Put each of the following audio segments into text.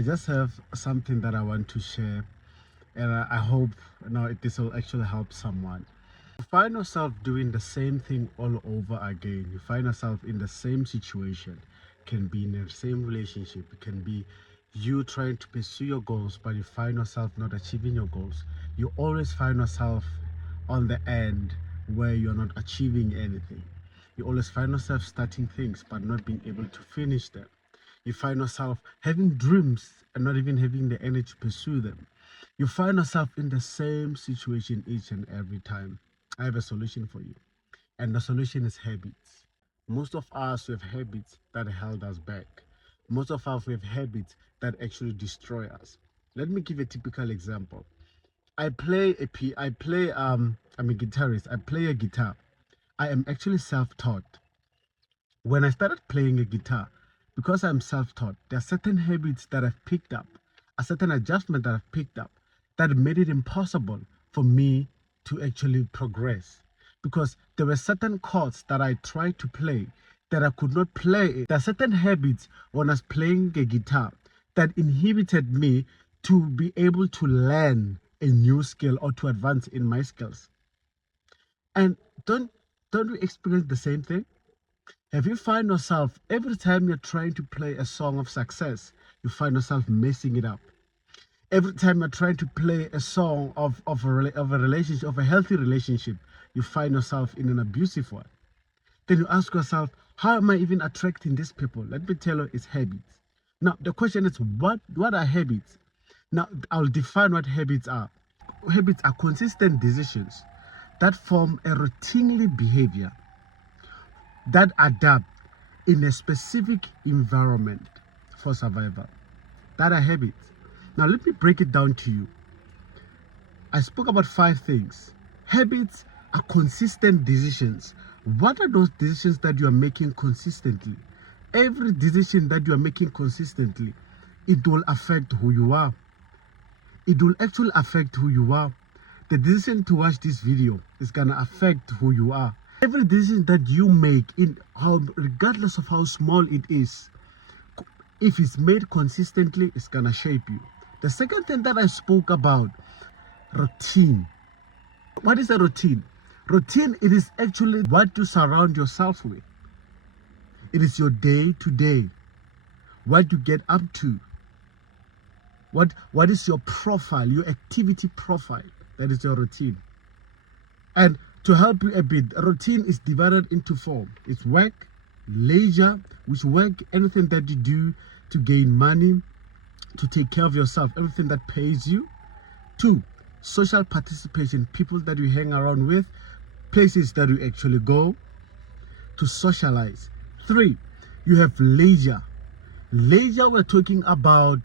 I just have something that I want to share, and I hope this will actually help someone. You find yourself doing the same thing all over again. You find yourself in the same situation. Can be in the same relationship. It can be you trying to pursue your goals, but you find yourself not achieving your goals. You always find yourself on the end where you're not achieving anything. You always find yourself starting things but not being able to finish them. You find yourself having dreams and not even having the energy to pursue them. You find yourself in the same situation each and every time. I have a solution for you, and the solution is habits. Most of us have habits that held us back. Most of us have habits that actually destroy us. Let me give a typical example. I'm a guitarist. I play a guitar. I am actually self-taught. When I started playing a guitar, because I'm self-taught, there are certain habits that I've picked up, a certain adjustment that I've picked up that made it impossible for me to actually progress. Because there were certain chords that I tried to play that I could not play. There are certain habits when I was playing a guitar that inhibited me to be able to learn a new skill or to advance in my skills. And don't we experience the same thing? Have you find yourself every time you're trying to play a song of success, you find yourself messing it up? Every time you're trying to play a song of a relationship, of a healthy relationship, you find yourself in an abusive one. Then you ask yourself, how am I even attracting these people? Let me tell you, it's habits. Now the question is, what are habits? Now I'll define what habits are. Habits are consistent decisions that form a routinely behavior that adapt in a specific environment for survival. That are habits. Now let me break it down to you. I spoke about 5 things. Habits are consistent decisions. What are those decisions that you are making consistently? Every decision that you are making consistently, it will affect who you are. It will actually affect who you are. The decision to watch this video is gonna affect who you are. Every decision that you make, regardless of how small it is, if it's made consistently, it's gonna shape you. The second thing that I spoke about, routine. What is a routine? Routine, it is actually what you surround yourself with. It is your day to day, what you get up to. What is your profile, your activity profile? That is your routine. And to help you a bit, a routine is divided into 4. It's work, leisure, which work, anything that you do to gain money, to take care of yourself, everything that pays you. 2, social participation, people that you hang around with, places that you actually go to socialize. 3, you have leisure. Leisure, we're talking about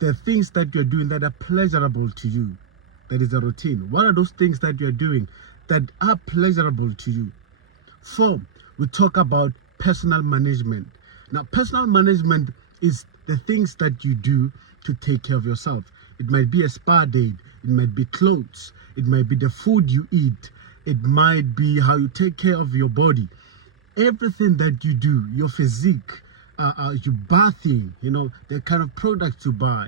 the things that you're doing that are pleasurable to you. That is a routine. What are those things that you're doing that are pleasurable to you? 4, we talk about personal management. Now, personal management is the things that you do to take care of yourself. It might be a spa date, it might be clothes, it might be the food you eat, it might be how you take care of your body. Everything that you do, your physique, you bathing, the kind of products you buy,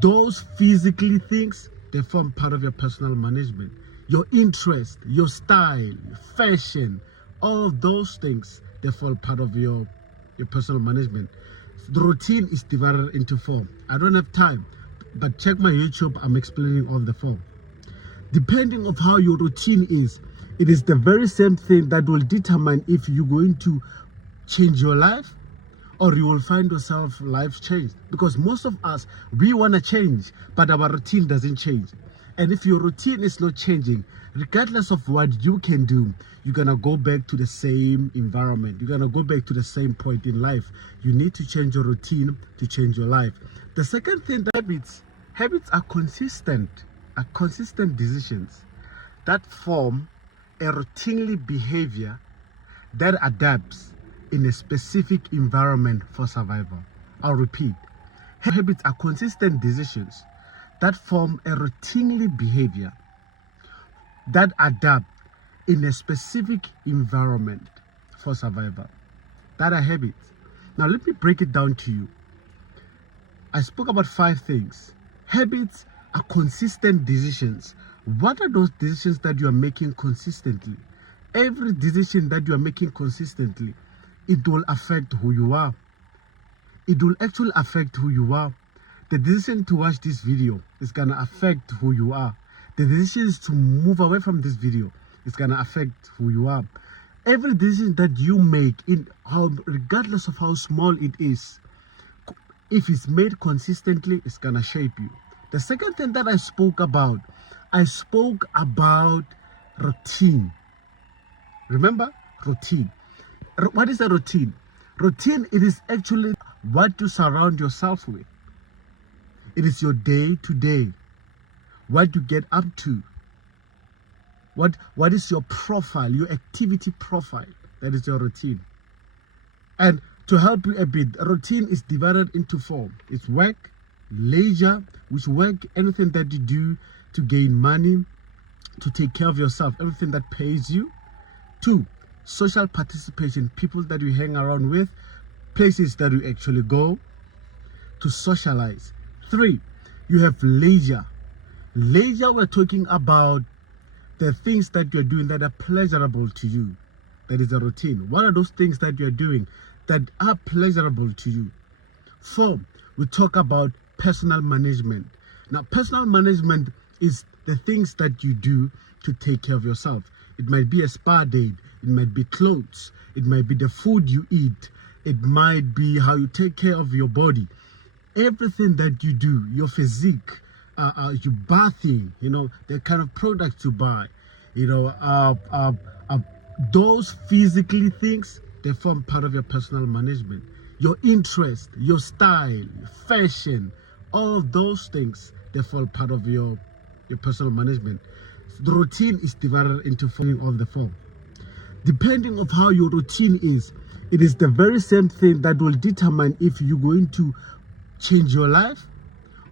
those physically things, they form part of your personal management. Your interest, your style, fashion, all of those things, they fall part of your personal management. The routine is divided into 4. I don't have time, but check my YouTube, I'm explaining all the 4. Depending on how your routine is, it is the very same thing that will determine if you're going to change your life or you will find yourself life changed. Because most of us, we want to change, but our routine doesn't change. And if your routine is not changing, regardless of what you can do, you're gonna go back to the same environment. You're gonna go back to the same point in life. You need to change your routine to change your life. The second thing, habits are consistent decisions that form a routinely behavior that adapts in a specific environment for survival. I'll repeat. Habits are consistent decisions that form a routinely behavior that adapt in a specific environment for survival. That are habits. Now, let me break it down to you. I spoke about 5 things. Habits are consistent decisions. What are those decisions that you are making consistently? Every decision that you are making consistently, it will affect who you are. It will actually affect who you are. The decision to watch this video is going to affect who you are. The decision to move away from this video is going to affect who you are. Every decision that you make, regardless of how small it is, if it's made consistently, it's going to shape you. The second thing that I spoke about routine. Remember? Routine. What is a routine? Routine, it is actually what you surround yourself with. It is your day to day, what you get up to. What is your profile, your activity profile? That is your routine. And to help you a bit, a routine is divided into 4. It's work, leisure, which work, anything that you do to gain money, to take care of yourself, everything that pays you. 2, social participation, people that you hang around with, places that you actually go to socialize. 3, you have leisure. Leisure, we're talking about the things that you're doing that are pleasurable to you. That is a routine. What are those things that you're doing that are pleasurable to you? 4, we talk about personal management. Now, personal management is the things that you do to take care of yourself. It might be a spa date, it might be clothes, it might be the food you eat, it might be how you take care of your body. Everything that you do, your physique, you bathing, the kind of products you buy, those physically things, they form part of your personal management. Your interest, your style, fashion, all of those things, they fall part of your personal management. The routine is divided into all the 4. Depending on how your routine is, it is the very same thing that will determine if you're going to change your life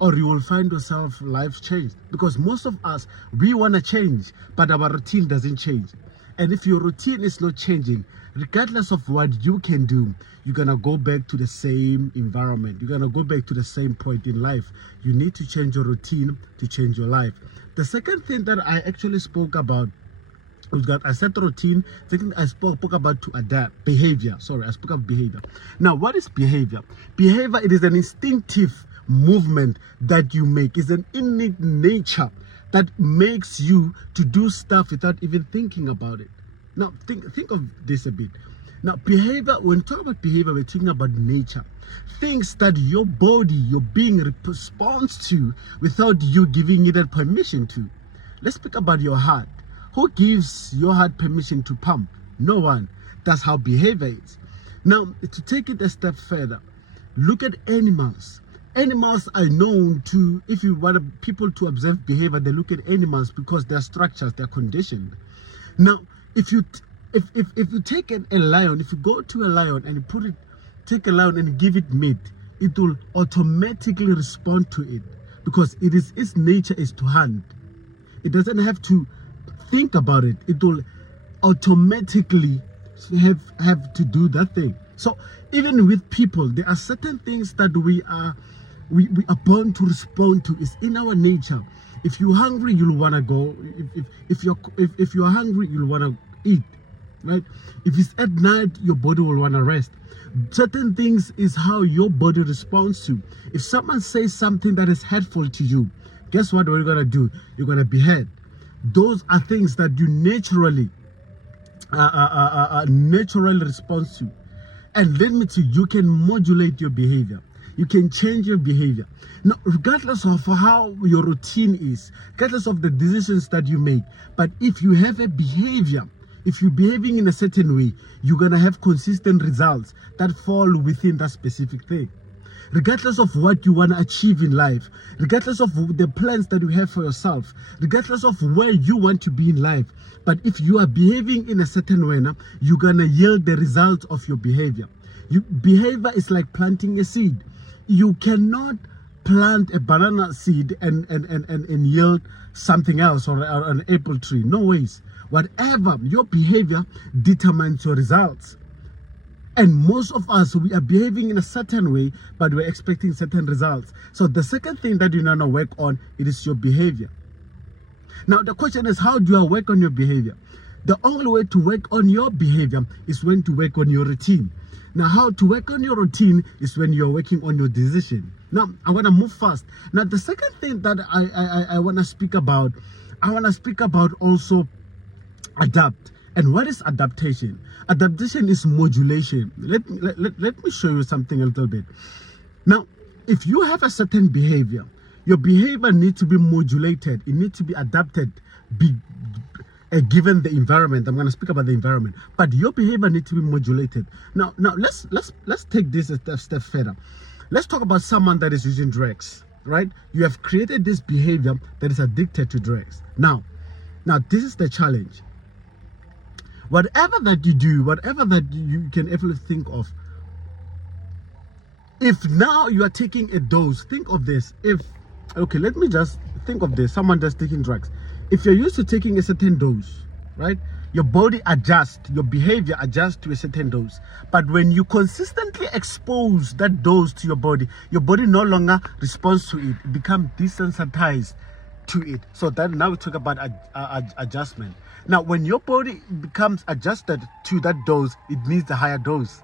or you will find yourself life changed. Because most of us, we want to change, but our routine doesn't change. And if your routine is not changing, regardless of what you can do, you're going to go back to the same environment. You're going to go back to the same point in life. You need to change your routine to change your life. The second thing that I actually spoke about, I said routine. Second, I spoke about to adapt behavior. Sorry, I spoke about behavior. Now, what is behavior? Behavior, it is an instinctive movement that you make. It's an innate nature that makes you to do stuff without even thinking about it. Now, think of this a bit. Now, behavior, when we talk about behavior, we're talking about nature. Things that your body, your being responds to without you giving it a permission to. Let's speak about your heart. Who gives your heart permission to pump? No one. That's how behavior is. Now, to take it a step further, look at animals. Animals are known to, if you want people to observe behavior, they look at animals because their structures, they're conditioned. Now, if you take a lion, if you go to a lion and you take a lion and give it meat, it will automatically respond to it because its nature is to hunt. It doesn't have to think about it. It will automatically have to do that thing. So even with people, there are certain things that we are born to respond to. It's in our nature. If you're hungry, you'll want to go. If you're hungry, you'll want to eat, right? If it's at night, your body will want to rest. Certain things is how your body responds to. If someone says something that is hurtful to you, guess what you're gonna do? You're gonna be hurt. Those are things that you naturally respond to. And let me tell you, you can modulate your behavior. You can change your behavior. Now, regardless of how your routine is, regardless of the decisions that you make, but if you have a behavior, if you're behaving in a certain way, you're going to have consistent results that fall within that specific thing. Regardless of what you want to achieve in life, regardless of the plans that you have for yourself, regardless of where you want to be in life, but if you are behaving in a certain way, you're going to yield the results of your behavior. Behavior is like planting a seed. You cannot plant a banana seed and yield something else or an apple tree. No ways. Whatever your behavior determines your results. And most of us, we are behaving in a certain way, but we're expecting certain results. So the second thing that you need to work on, it is your behavior. Now the question is, how do I work on your behavior? The only way to work on your behavior is when to work on your routine. Now, how to work on your routine is when you're working on your decision. Now, I want to move fast. Now, the second thing that I want to speak about, I want to speak about also adapt. And what is adaptation? Adaptation is modulation. Let me show you something a little bit. Now, if you have a certain behavior, your behavior needs to be modulated. It needs to be adapted, given the environment. I'm going to speak about the environment, but your behavior needs to be modulated. Now let's take this a step further. Let's talk about someone that is using drugs, right? You have created this behavior that is addicted to drugs. Now this is the challenge. Whatever that you do, whatever that you can ever think of, if now you are taking a dose, think of this. Okay, let me just think of this. Someone just taking drugs. If you're used to taking a certain dose, right, your body adjusts, your behavior adjusts to a certain dose. But when you consistently expose that dose to your body no longer responds to it. It becomes desensitized to it. So that now we talk about adjustment. Now, when your body becomes adjusted to that dose, it needs a higher dose.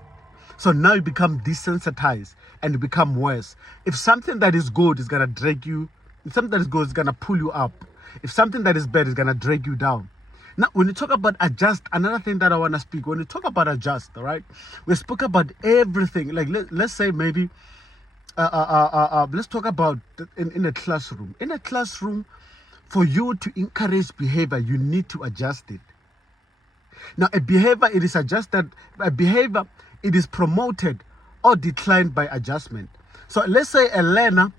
So now you become desensitized and you become worse. If something that is good is gonna drag you, if something that is good is gonna pull you up. If something that is bad is gonna drag you down. Now, when you talk about adjust, another thing that I wanna speak, when you talk about adjust, all right, we spoke about everything. Like let's say maybe, let's talk about in a classroom. In a classroom, for you to encourage behavior, you need to adjust it. Now, a behavior, it is adjusted. A behavior, it is promoted or declined by adjustment. So let's say a learner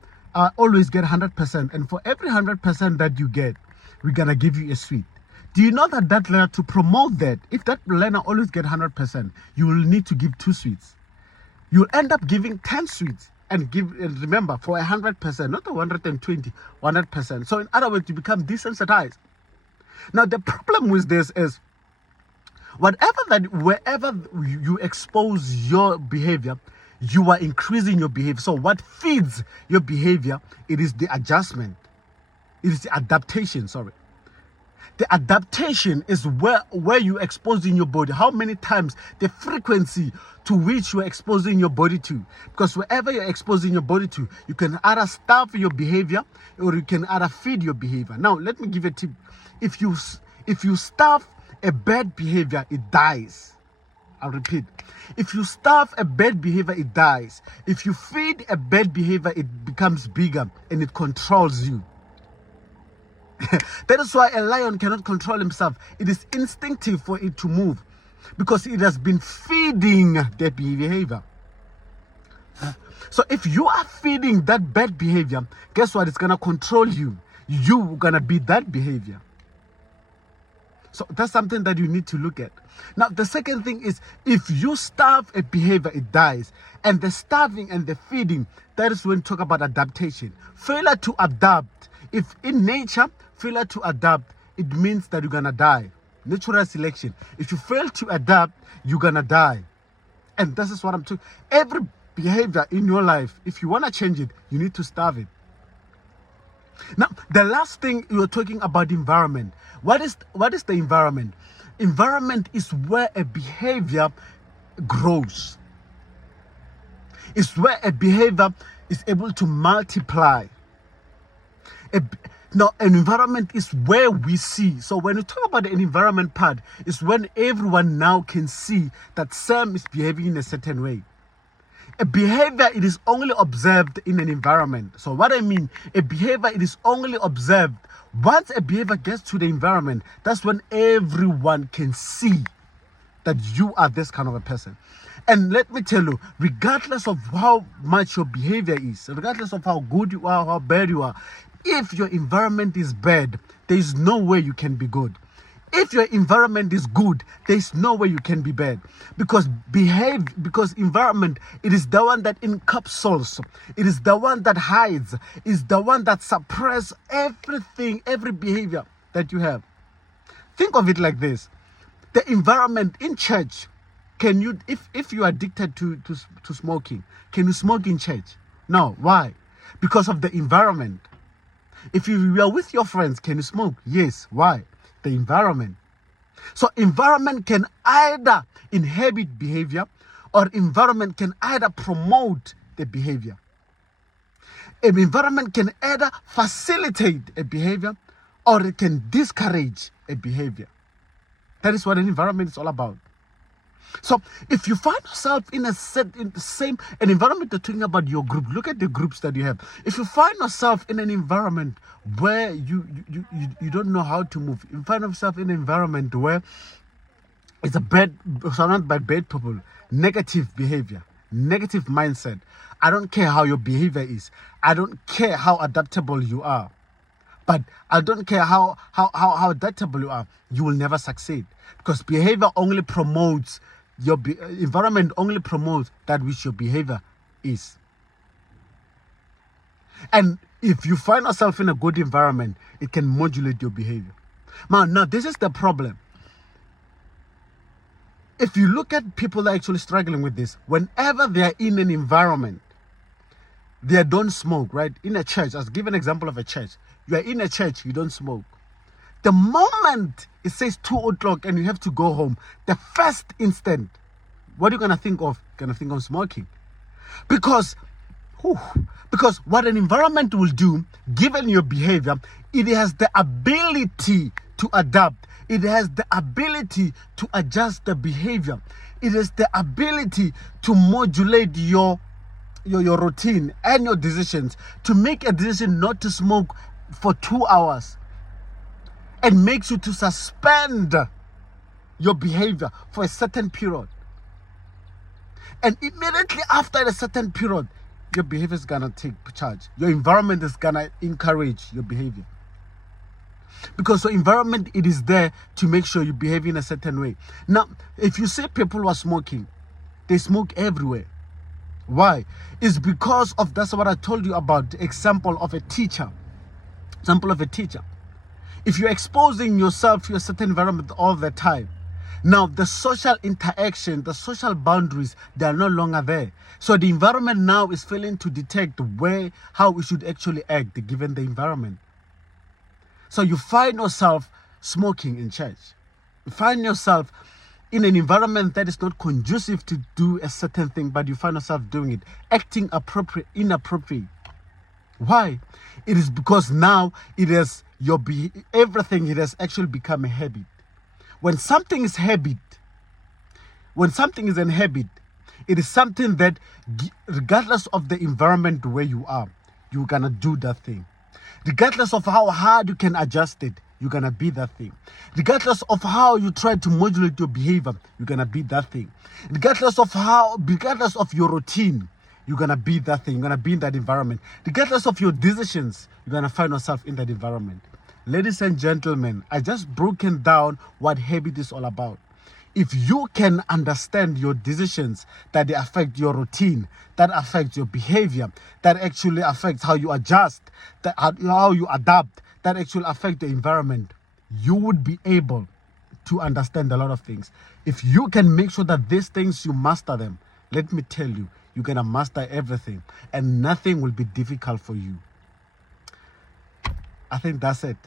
always get 100%, and for every 100% that you get, we're gonna give you a sweet. Do you know that learner, to promote that, if that learner always get 100%, you will need to give 2 sweets. You'll end up giving 10 sweets and remember, for 100%, not 120, 100%. So in other words, you become desensitized. Now the problem with this is, wherever you expose your behavior, you are increasing your behavior. So what feeds your behavior? It is the adjustment. It is the adaptation, sorry. The adaptation is where you're exposing your body. How many times, the frequency to which you're exposing your body to. Because wherever you're exposing your body to, you can either starve your behavior or you can either feed your behavior. Now, let me give you a tip. If you starve a bad behavior, it dies. I'll repeat. If you starve a bad behavior, it dies. If you feed a bad behavior, it becomes bigger and it controls you. That is why a lion cannot control himself. It is instinctive for it to move because it has been feeding that behavior. So if you are feeding that bad behavior, guess what? It's going to control you. You're going to be that behavior. So that's something that you need to look at. Now, the second thing is, if you starve a behavior, it dies. And the starving and the feeding, that is when we talk about adaptation. Failure to adapt. If in nature, failure to adapt, it means that you're going to die. Natural selection. If you fail to adapt, you're going to die. And this is what I'm talking. Every behavior in your life, if you want to change it, you need to starve it. Now, the last thing you're talking about, environment. What is the environment? Environment is where a behavior grows. It's where a behavior is able to multiply. Now, an environment is where we see. So when you talk about an environment part, it's when everyone now can see that Sam is behaving in a certain way. A behavior, it is only observed in an environment. So what I mean, a behavior, it is only observed. Once a behavior gets to the environment, that's when everyone can see that you are this kind of a person. And let me tell you, regardless of how much your behavior is, regardless of how good you are, how bad you are, if your environment is bad, there is no way you can be good. If your environment is good, there is no way you can be bad. Because environment, it is the one that encapsulates, it is the one that hides, it is the one that suppresses everything, every behavior that you have. Think of it like this. The environment in church, Can you, if you are addicted to smoking, can you smoke in church? No. Why? Because of the environment. If you are with your friends, can you smoke? Yes. Why? The environment. So environment can either inhibit behavior, or environment can either promote the behavior. An environment can either facilitate a behavior, or it can discourage a behavior. That is what an environment is all about. So if you find yourself in an environment, they're talking about your group. Look at the groups that you have. If you find yourself in an environment where you don't know how to move, you find yourself in an environment where it's surrounded by bad people, negative behavior, negative mindset. I don't care how your behavior is. I don't care how adaptable you are. But I don't care how adaptable you are, you will never succeed. Because behavior only promotes, environment only promotes that which your behavior is. And if you find yourself in a good environment, it can modulate your behavior. Now this is the problem. If you look at people that are actually struggling with this, whenever they are in an environment, they don't smoke, right? In a church, I'll give an example of a church. You are in a church, you don't smoke. The moment it says 2 o'clock and you have to go home, the first instant, what are you going to think of? You're going to think of smoking. Because what an environment will do, given your behavior, it has the ability to adapt. It has the ability to adjust the behavior. It has the ability to modulate your routine and your decisions, to make a decision not to smoke for 2 hours, and makes you to suspend your behavior for a certain period. And immediately after a certain period, your behavior is gonna take charge. Your environment is gonna encourage your behavior. Because the environment, it is there to make sure you behave in a certain way. Now, if you say people are smoking, they smoke everywhere. Why? It's because of, that's what I told you about, the example of a teacher. If you're exposing yourself to a certain environment all the time, now the social interaction, the social boundaries, they are no longer there. So the environment now is failing to detect how we should actually act given the environment. So you find yourself smoking in church. You find yourself in an environment that is not conducive to do a certain thing, but you find yourself doing it, acting inappropriate. Why? It is because now it has everything, it has actually become a habit. When something is an habit, it is something that, regardless of the environment where you are, you're gonna do that thing. Regardless of how hard you can adjust it, you're gonna be that thing. Regardless of how you try to modulate your behavior, you're gonna be that thing. Regardless of your routine, you're gonna be that thing. You're gonna be in that environment. Regardless of your decisions, you're gonna find yourself in that environment. Ladies and gentlemen, I just broken down what habit is all about. If you can understand your decisions, that they affect your routine, that affects your behavior, that actually affects how you adjust, how you adapt, that actually affect the environment, you would be able to understand a lot of things. If you can make sure that these things, you master them, let me tell you, you're going to master everything, and nothing will be difficult for you. I think that's it.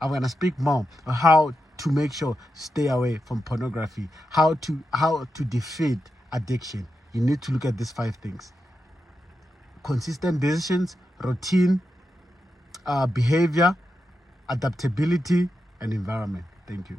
I'm going to speak more on how to make sure stay away from pornography, how to defeat addiction. You need to look at these 5 things: consistent decisions, routine, behavior, adaptability, and environment. Thank you.